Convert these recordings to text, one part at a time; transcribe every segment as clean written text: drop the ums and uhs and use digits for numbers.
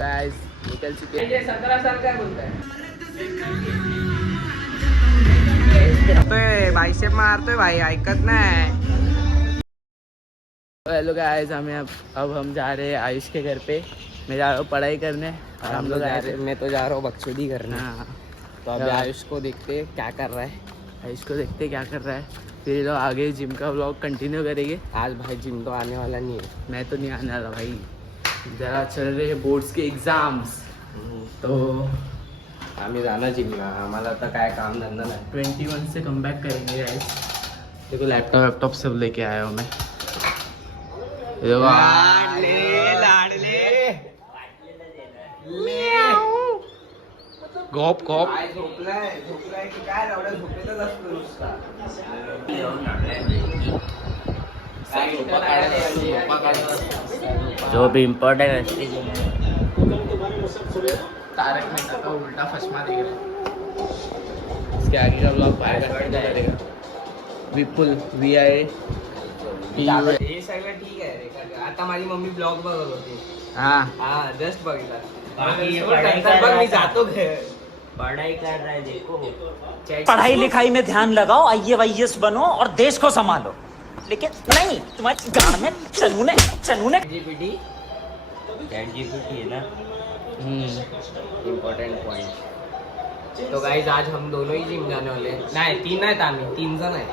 Guys निकल चुके हैं। ये 17 साल का बोलता है तो बाइसेप मारतोय भाई, ऐकत नाही। हेलो गाइस, अब हम जा रहे हैं आयुष के घर पे। मैं जा रहा हूँ पढ़ाई करने और हम लोग मैं तो जा रहा हूँ बकचोदी करने। हाँ, तो अभी आयुष को देखते क्या कर रहा है। आयुष को देखते क्या कर रहा है, फिर ये लोग आगे जिम का व्लॉग कंटिन्यू करेंगे। आज भाई जिम तो आने वाला नहीं है। मैं तो नहीं आने वाला भाई, जरा चल रहे हैं बोर्ड्स के एग्जाम्स, तो आम्ही जाणार जिमला। आम्हाला तर काय काम धंदा नाही। 21 से कम बैक करेंगे गाइस। देखो लैपटॉप सब लेके आया हूँ मैं। गॉप गॉप झोपलाय की काय एवढ्या झोपेतच असतो नुसता। जो भी इम्पोर्टेंट है। तारक मेहता का उल्टा फसमा देख रहे हैं। इसके आगे का ब्लॉग पाएगा विपुल VI। हे सगळं ठीक आहे रे। आता माझी मम्मी ब्लॉग बघत होती। हाँ जस्ट बघितला। बघ मी जातो घर। पढ़ाई कर रहा है देखो। पढ़ाई लिखाई में ध्यान लगाओ, IAS बनो और देश को संभालो। लेकिन नहीं, तुम्हारी गांड में चनूने GPT है ना। Important point. तो गाइस आज हम दोनों ही जिम जाने वाले हैं। नहीं 3 आहेत आम्ही, 3 जण आहे।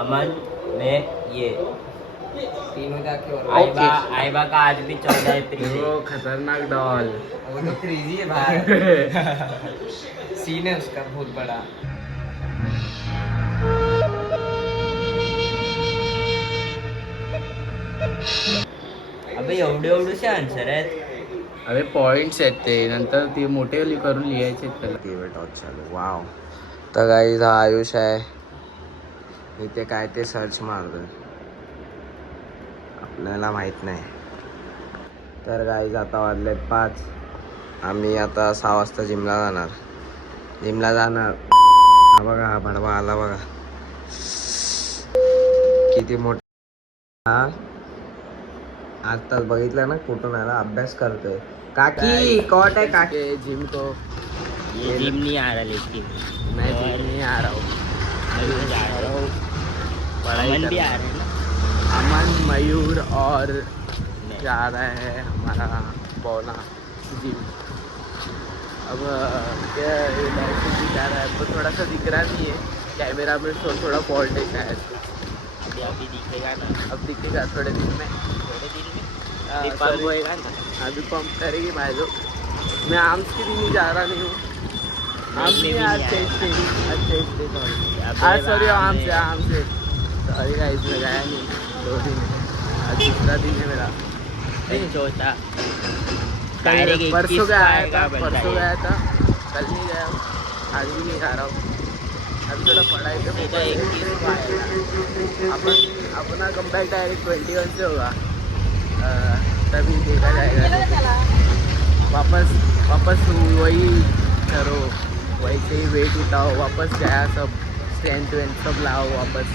अमन मैं ये तीनों जाके और आइबा का आज भी 14 अप्रैल। वो खतरनाक डॉल, वो तो क्रेजी है भाई। सीन है उसका बहुत बड़ा। अबे एवढे आन्सर आहेत। अरे पॉइंट्स आहेत ते, नंतर ते मोठे करून लिहायचे त्याला। वाव। तर गाईज हा आयुष आहे, इथे काय ते सर्च मारतोय आपल्याला माहित नाही। तर गाईज आता वाजलेत 5। आम्ही आता 6 वाजता जिमला जाणार। हा बघा, हा भडवा आला बघा, किती मोठा। आत्ताच बघितलं ना कुठून आला, अभ्यास करतोय। काकी कॉट है काकी जिम को। ये जिम नहीं आ रहा लेकिन मैं जिम नहीं आ रहा हूँ, मैं भी जा रहा हूँ। पढ़ाई अमन भी कर आ रहे हैं ना। अमन, मयूर और जा रहा है हमारा बौना जिम। अब क्या ये लाइसेंस भी जा रहा है, तो थोड़ा सा दिख रहा नहीं है कैमरा में, थोड़ा फॉल्ट है शायद। अभी दिखेगा ना, अब दिखेगा थोड़े दिन में। थोड़े दिन में हाँ, पंप sorry। होएगा ना। अभी पंप करेगी भाई लोग। मैं आर्म्स के भी नहीं जा रहा नहीं हूँ। आर्म्स में में भी आज नहीं चेस्ट से अबे आज सॉरी राम आर्म से सॉरी गाइस, मैं गया नहीं 2 दिन। आज दूसरा दिन है मेरा। चौथा परसों गया था, कल नहीं गया हूँ, आज भी नहीं जा रहा हूँ। अभी थोड़ा पढ़ाई पे अपना कम्बैक डायरेक्ट 21 से होगा, तभी देखा जाएगा। वापस वही करो, वैसे ही वेट उठाओ, वापस गया सब स्ट्रेंथ वेंथ सब लाओ वापस,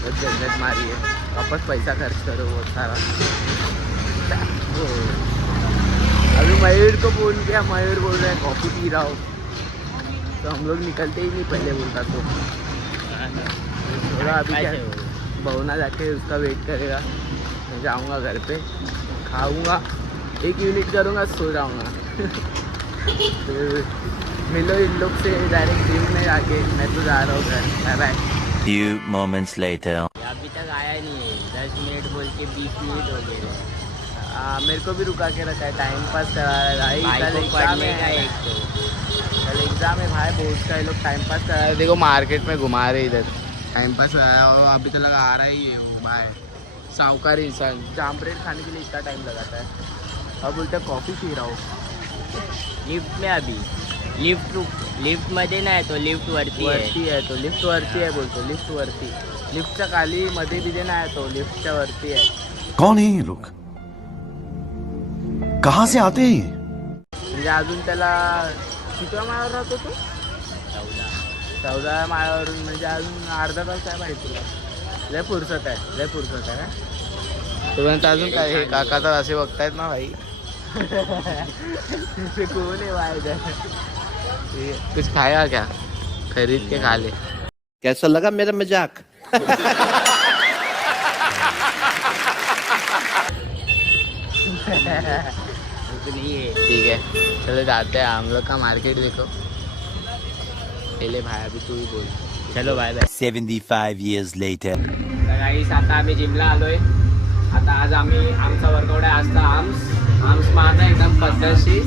बहुत झंझट मारी है। वापस पैसा खर्च करो बहुत सारा। अभी मयूर को बोल दिया, मयूर बोल रहे हैं कॉफ़ी पी रहा हो, तो हम लोग निकलते ही नहीं, पहले बोलता तो थोड़ा। अभी क्या बहुना जाके उसका वेट करेगा, मैं जाऊँगा घर पे, खाऊँगा, 1 यूनिट करूँगा, सो जाऊँगा। फिर मिलो इन लोग से डायरेक्ट जिम में जाके। मैं तो जा रहा हूँ घर, bye bye. Few moments later. अभी तक आया नहीं है। 10 मिनट बोल के 20 मिनट हो गए। मेरे को भी रुका के रखा है, टाइम पास करा रहा है भाई। कल एग्जाम है, कल एग्जाम है भाई बोर्ड का। ये लोग टाइम पास करा रहे, देखो मार्केट में घुमा रहे इधर, टाइम पास आया। और अभी तो लगा आ रहा ही है वो भाई साहूकार इंसान, जाम ब्रेड खाने के लिए इतना टाइम लगाता है। अब बोलते कॉफ़ी पी रहा हूँ लिफ्ट में। अभी लिफ्ट मध्ये नाही, तो लिफ्ट वरती है, तो लिफ्ट वरती है बोलतो, लिफ्ट वरती। लिफ्टच्या खाली मध्ये बिधे नाही, तो लिफ्टच्या वरती आहे। कौन है ये लोग, कहाँ से आते हैं? म्हणजे अजून त्याला किती माळावर राहतो तो? 14 माळावरून, म्हणजे अजून अर्धा तास आहे माहिती तुला। लय फुरसत आहे, लय फुरसत आहे। तुरंत अजून काय हे काका तर असे बघतायत ना भाई, कौन है भाई इधर? कुछ खाएगा क्या? खरीद के खा ले. कैसा लगा मेरा मजाक? ठीक है चलो जाते हैं हम लोग का मार्केट देखो. पहले भाई अभी तू ही बोल. चलो बाय बाय. 75 years later. तर गाईस आता आम्ही जिमला आलोय. आता आज आम्ही आमचा वर्कआउट आहे. आजचा आर्म्स माझा एकदम पद्धतशीर.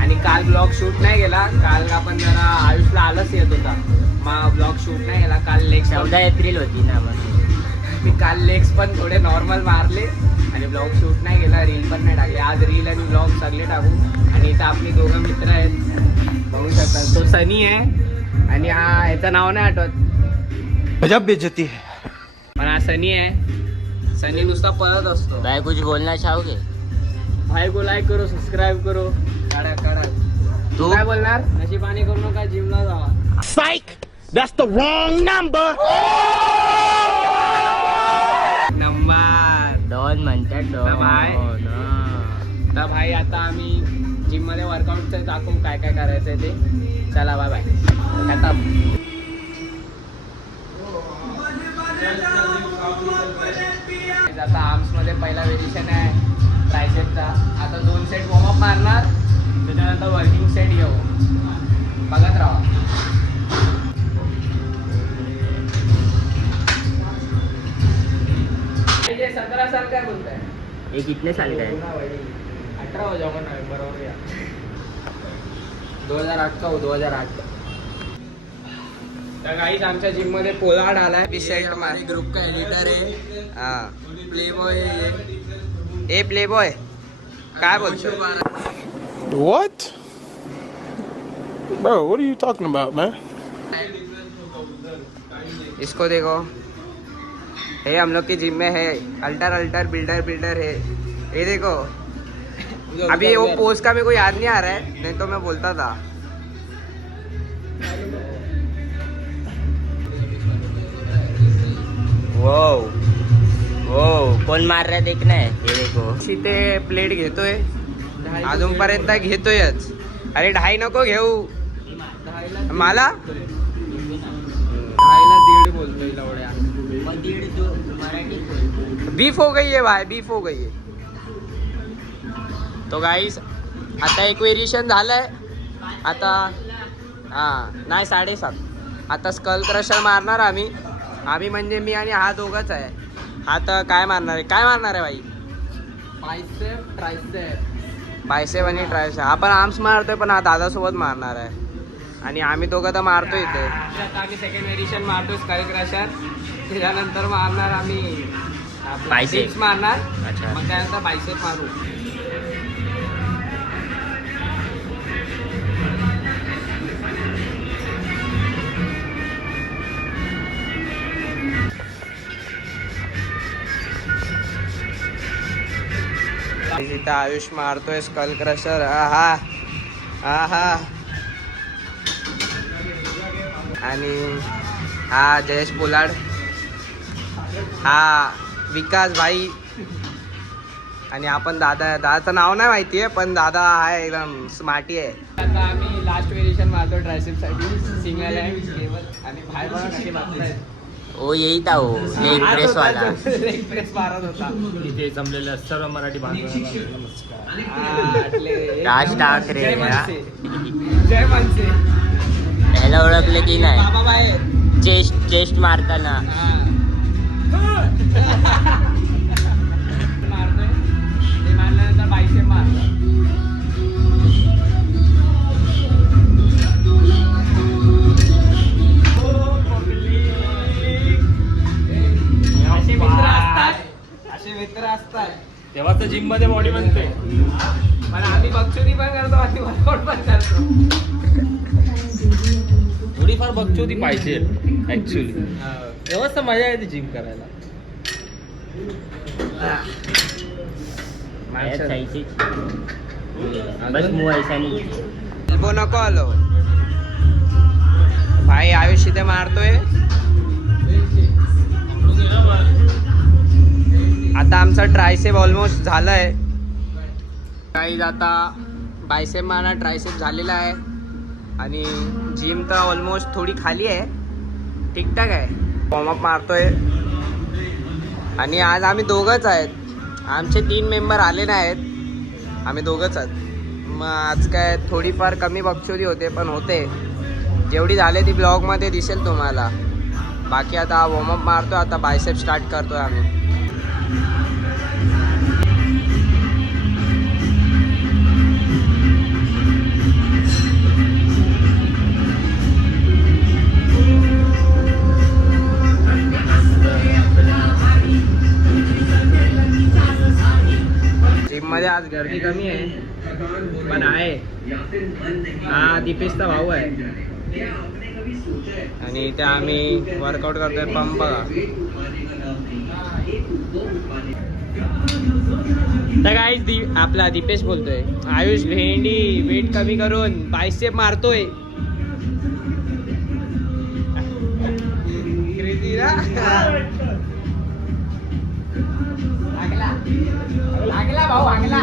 आणि काल ब्लॉग शूट नाही गेला. काल आपण जरा आयुषला आलंच येत होता. मग ब्लॉग शूट नाही गेला. काल लेग्स 14 एप्रिल होती ना म्हणून मी काल लेग्स पण थोडे नॉर्मल मारले आणि ब्लॉग शूट नाही गेला. रील पण नाही टाकले. आज रील आणि ब्लॉग सगळे टाकू. आणि इथं आपली दोघं मित्र आहेत बघू शकता. तो सनी आहे आणि हा ह्याचं नाव नाही आठवत. गजब बेइज्जती है. पण हा सनी आहे. सनी नुसता पळत असतो. भाई कुछ बोलना चाहोगे? भाई को लाईक करो, सबस्क्राईब करो. काढा तू काय बोलणार? नशिबाने करू नका, जिमला जावा. नंबर डॉन म्हणतात भाई. डॉन. तर भाई आता आम्ही जिम मध्ये वर्कआउटचं दाखवू काय काय करायचंय ते. चला बाय बाय. खतम. आता आर्म्स मध्ये पहिला व्हेरिएशन आहे ट्रायसेपचा. आता 2 सेट वॉर्मअप मारणार, त्याच्यानंतर वर्किंग सेट घेऊ. बघत राहा. ये 17 साल काय बोलताय? ये कितने साल का है? 18 हो जाओगे ना बरोबर या. 2008 का हो, 2008. तर गाईज आमच्या जिम मध्ये पोलार्ड आलाय. ग्रुप का एडिटर है. हा play boy a play boy काय बोलतो? What? Bro, what are you talking about, man? इसको देखो, ये हम लोग की जिम में है. अल्टर बिल्डर है. ये देखो अभी वो पोस्ट का मेरे को याद नहीं आ रहा है, नहीं तो मैं बोलता था. वो कोण मार रहा है देखना है. ये देखो तिथे प्लेट घेतोय अजूनपर्यंत घेतोयच. अरे 2.5 नको घेऊ मला. 2.5 बोलतोय लवड्या. बीफ हो गई है भाई, बीफ हो गई है. तो गाईस आता एक व्हेरिएशन झालंय. आता नाही 7.5. आता स्कल क्रशर मारणार आम्ही म्हणजे मी आणि हा दोघंच आहे. आता काय मारणार आहे भाई? बायसेप आणि ट्रायसेप. आपण आर्म्स मारतोय पण हा दादासोबत मारणार आहे. आणि आम्ही दोघं तर मारतोय इथे. आता आम्ही सेकंड व्हेरिएशन मारतोय स्कल क्रशर. त्याच्यानंतर मारणार आम्ही बायसेप्स मारणार. अच्छा. मग त्यानंतर बायसेप मारू. इथं आयुष मारतोय स्कल क्रशर. आहा. आणि हा जयेश पोलार्ड, हा विकास भाई आणि आपण दादाचं नाव नाही माहिती आहे पण दादा आहे एकदम स्मार्टी आहे. आता आम्ही लास्ट व्हेरिएशन मारतो ट्रायसेप साठी. सिंगल हँड आणि भाई बघा कशी मारतायत. वो यही था वो लेग प्रेस वाला. लेग प्रेस मारत होता. इथे जमलेले सर्व मराठी राज ठाकरे. जय मनसे. त्याला ओळखले की नाही? बाबा बाहेर चेस्ट मारताना. मारतोय ते मारल्यानंतर बायसेप मारतो. असे मित्र असतात तेव्हा तर जिम मध्ये बॉडी बनते. पण आम्ही बक्षुदी पण करतो आणि वर्कआउट पण करतो. थोडीफार बघचोदी पाहिजे ऍक्च्युली. तेव्हाच तर मजा येते जिम करायला. बस मुंह ऐसा नहीं. एल्बो नको आलो भाई. आयुष इथे मारतोय. आता आमचा ट्रायसेप ऑलमोस्ट झालाय. काही आता बायसेप मारा ट्रायसेप झालेला आहे आणि जिम तर ऑलमोस्ट थोडी खाली आहे, ठीकठाक आहे. वॉर्मअप मारतोय आणि आज आम्ही दोघंच आहेत, आमचे 3 मेंबर आले नाही आहेत, आम्ही दोघंच आहेत. मग आज काय थोडीफार कमी बक्षुरी होते, पण होते जेवढी झाले ती ब्लॉगमध्ये दिसेल तुम्हाला. बाकी आता वॉर्मअप मारतोय, आता बायसेप स्टार्ट करतोय आम्ही. जिममध्ये आज गर्दी कमी आहे, पण आहे. हा दीपेशचा भाऊ आहे आणि इथे आम्ही वर्कआउट करतोय. पंप बघा. तर गाईज आपला दीपेश बोलतोय. आयुष भेंडी वेट कमी करून बायसेप मारतोय. क्रेझी ना. लागला भाऊ, लागला.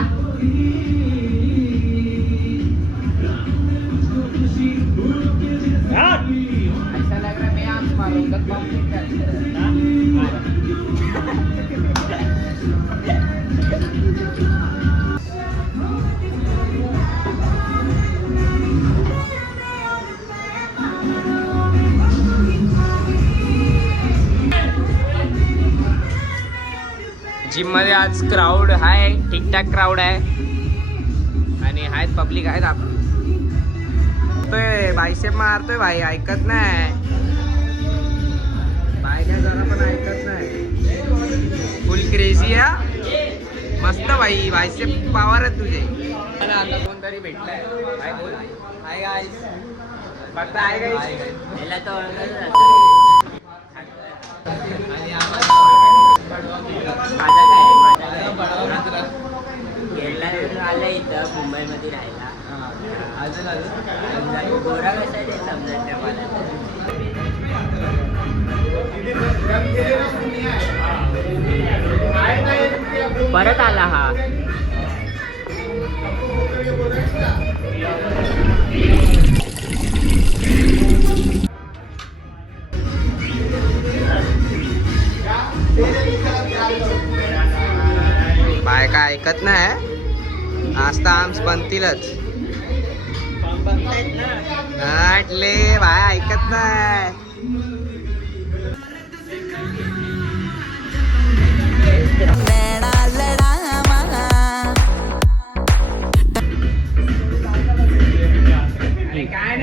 ऐसा लग रहा मैं आंख मारूंगा कंप्लीट जिम मध्ये आज क्राऊड आहे, ठीकठाक क्राऊड आहे आणि आहेत पब्लिक आहेत. आपण बायसेप मारतोय भाई, ऐकत नाही बायका, जरा पण ऐकत नाही. फुल क्रेझी आहे, मस्त भाई. बायसेप पावर आहे तुझे. मला आता कोणतरी भेटलाय. हाय बोल. Hi guys. फक्त हाय गाईस. याला तर ओळखलं आलं इथं मुंबईमध्ये राहायला. गोरा कसा आहे ते समजत नाही मला. परत आला हा. बायका ऐकत नाही. आज तर आर्म्स बनतीलच. आटले बाय ऐकत नाही.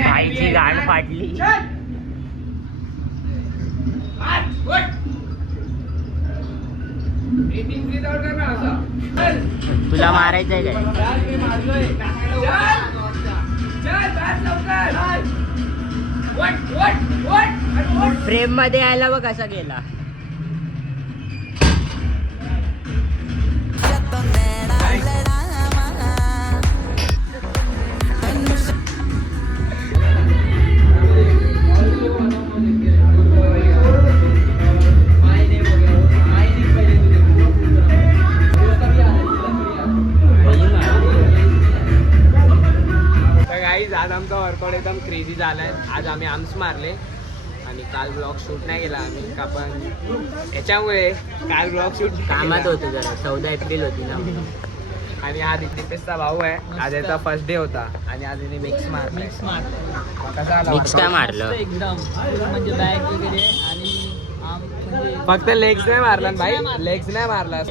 भाईची गाड फाटली. तुला मारायचंय काय? फ्रेम मध्ये यायला बघ कसा गेला. आज आमचा वर्कआउट एकदम क्रेझी झालाय. आज आम्ही आर्म्स मारले आणि काल ब्लॉग शूट नाही केला आम्ही का, पण याच्यामुळे काल ब्लॉग शूट कामात होतो जरा. 14 एप्रिल होती ना. आणि हा दीपेशचा भाऊ आहे. आज याचा फर्स्ट डे होता आणि आज याने मिक्स मारलाय. कसा आला मिक्स काय मारलं? एकदम म्हणजे बॅग वगैरे आणि फक्त लेग्स नाही मारला भाई, लेग्स नाही मारला.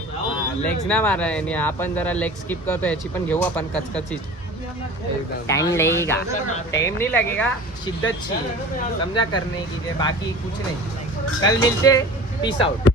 लेग्स नाही मारला आणि आपण जरा लेग स्किप करतो. याची पण घेऊ आपण कचकचीत. टाइम लगेगा. टाइम नहीं लगेगा, शिद्दत चाहिए समझा करने की. बाकी कुछ नहीं. कल मिलते. Peace out.